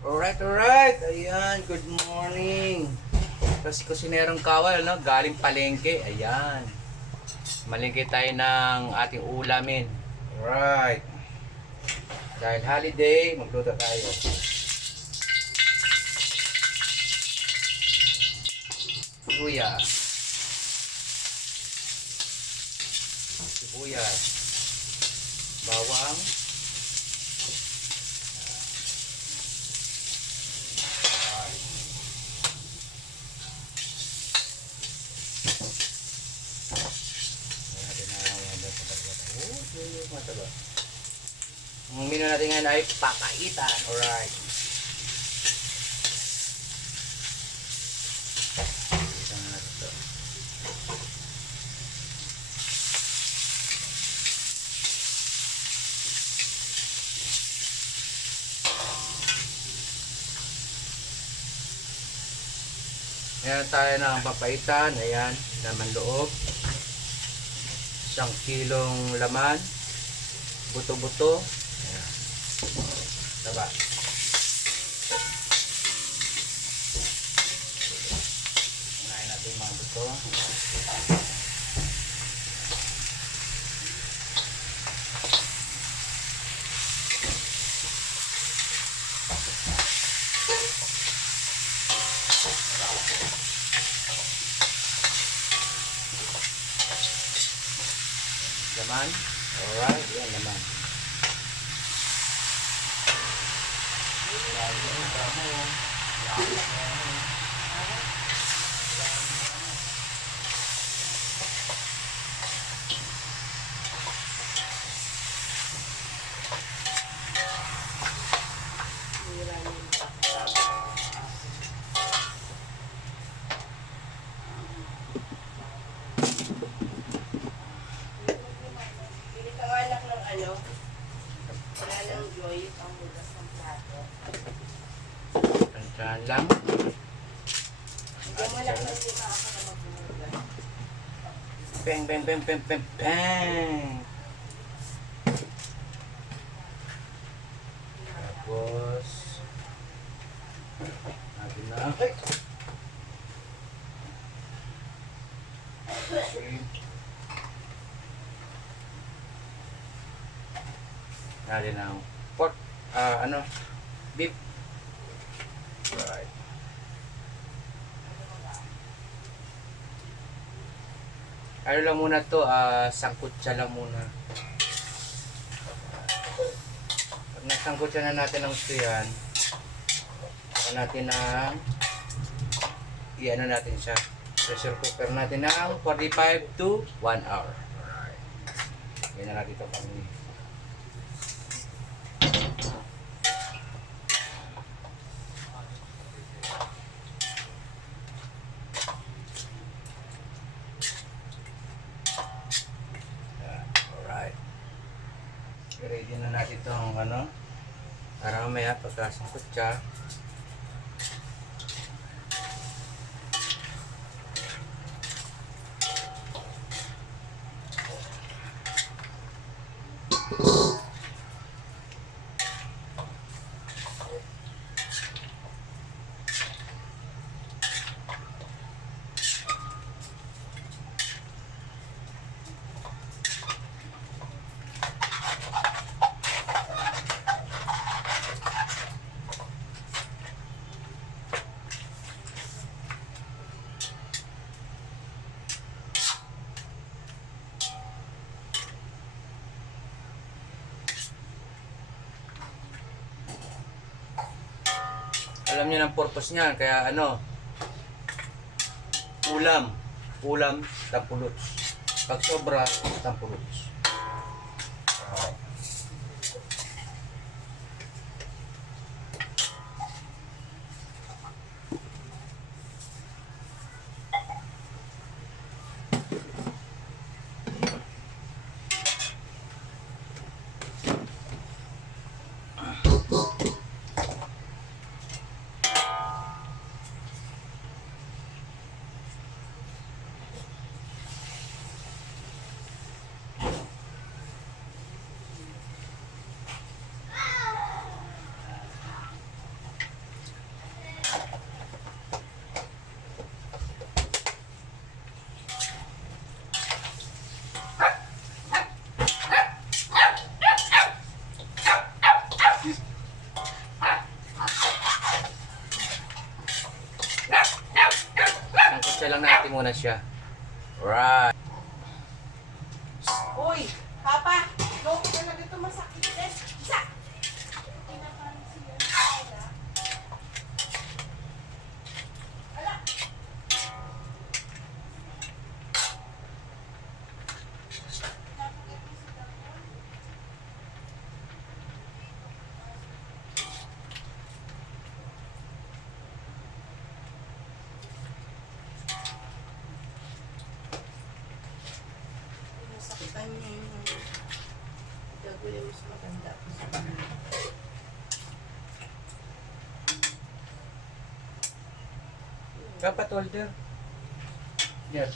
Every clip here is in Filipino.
Alright. Ayan, good morning. Kasi kusinerong kawal, no? Galing palengke. Ayan. Malengke tayo ng ating ulamin. Alright. Dahil holiday, magluto tayo. Sibuyas. Bawang. Ang menu natin ngayon ay papaitan. Alright. Papaitan natin ito. Ayan tayo ng papaitan. Ayan, laman loob. 1 kilong laman. Buto-buto. Ayan. Taba. Unahin natin mga buto. Laman. Alright, yan laman. Bili ka nga anak ng ano, wala ng joy, ang mudas ng plato. Tantahan lang. Hindi mo lang kasi ako na magmudas. Bang. Tapos natin na. Ay! Natin ang pork, beef. Right. Ano lang muna to, sangkutsa lang muna. Pag nasangkutsa na natin ang gusto yan, saka natin ang i-ano natin siya. Pressure cooker natin ng 45 to 1 hour. Alright. Ganyan na natin ito kami. Alright. I-ready na natin itong para mamaya pagkasangkot siya. Alam niyo ng purpose niyan, kaya ulam, tampuluts. Pag sobra, tampuluts. lang natin muna siya. Right. Uy, Papa, loko talaga ito masakit din. Isa! Pinapaano siya. Ala! Masaktan niya yung gagawin mas maganda po sa kanya. Dapat holder. Yes.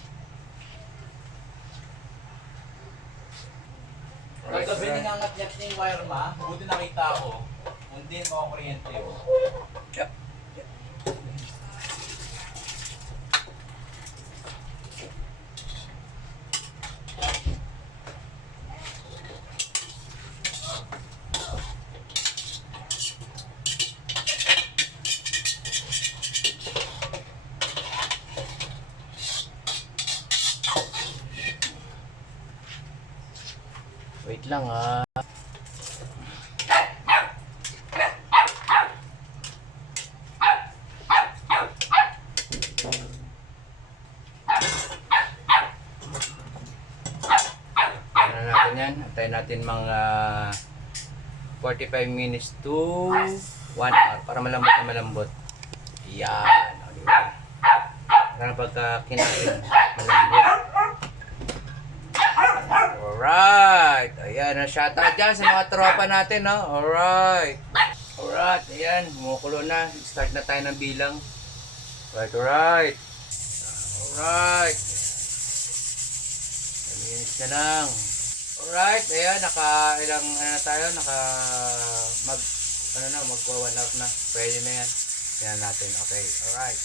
Kagabi ninangat-yat niya yung wire ma, buti nakita ko. Hindi mo kuryente yun. Yep. Wait lang ah. Ano natin yan? Antayin natin mga 45 minutes to 1 hour para malambot na malambot. Yan. O, diba? Para pagka kinain, malambot. Alright. Ayan, shoutout dyan sa mga tropa natin, no? Alright. Alright, ayan. Mumukulo na. Start na tayo ng bilang. Alright. Alright. Minutes na lang. Alright, ayan. Ilang, ano na tayo? Magwa 1 hour na. Pwede na yan. Yan natin. Okay, alright.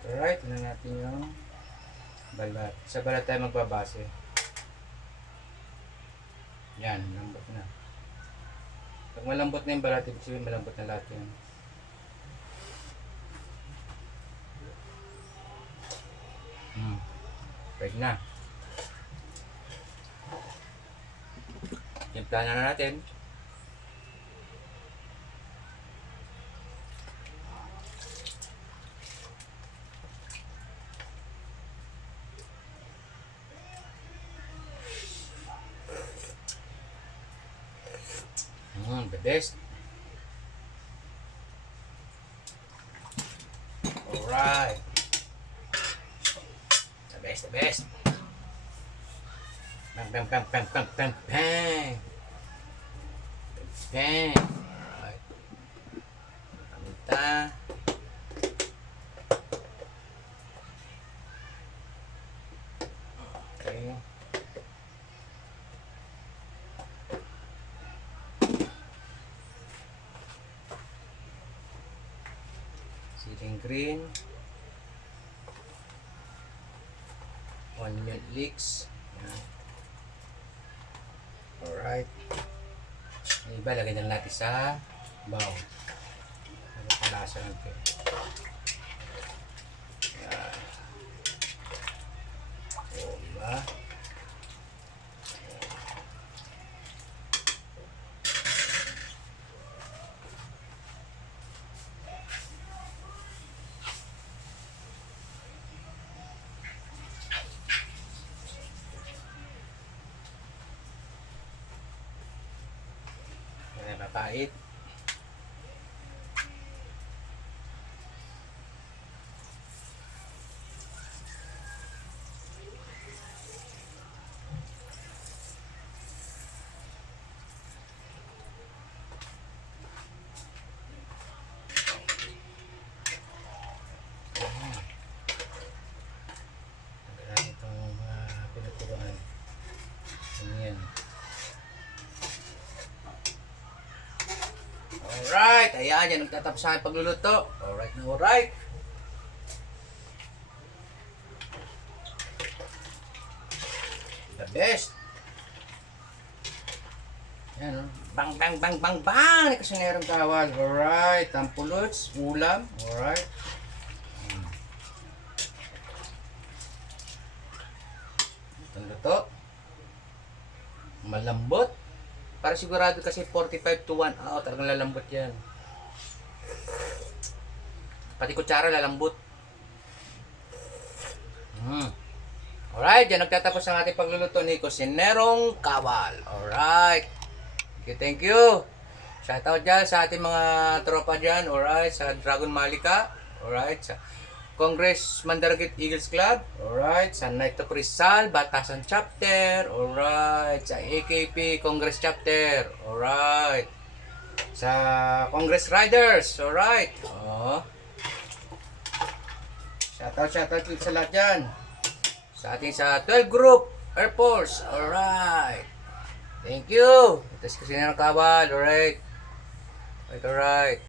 Alright, tingnan natin yung balat. Sa balat tayo magbabase. Yan, lambot na. Pag malambot na yung balat, ibig sabihin malambot na lahat yan. Pwede na. Timplahan na natin. The best. Alright. The best, the best. Bang, bang, bang, bang, bang, bang, bang. Bang. Alright. Kamita. Okay. Siling green, onion leeks. Yan. Alright. Yung iba, lagay na natin sa bowl. Ano pa lasa natin? Yan. O, diba? Mapait. Tanggalan itong pinaturuan. Ayan. Alright, ayan, yan nagtatapos sa aking pagluluto. Alright na alright. best. Yan, oh. Bang, bang, bang, bang, bang! Nakasanerong kawal. Alright. Tampulots, ulam. Alright. Itong luto. Malambot. Para sigurado kasi 45 to 1 hour. Talagang lalambot yan. Pati kutsara lalambot. Alright, yan nagtatapos ang ating pagluluto ni Kusinerong Kawal. Alright. Thank you. Shoutout dyan sa ating mga tropa dyan. Alright, sa Dragon Malika. Alright, sa Congress Mandaragit Eagles Club. Alright, sa Knight of Rizal, Batasan Chapter. Alright, sa AKP Congress Chapter. Alright. Sa Congress Riders. Alright. Oh. Shoutout sa lahat dyan. Sa ating sa 12 Group Air Force. Alright. Thank you. Ito si Kusinerong Kawal. Alright. Alright.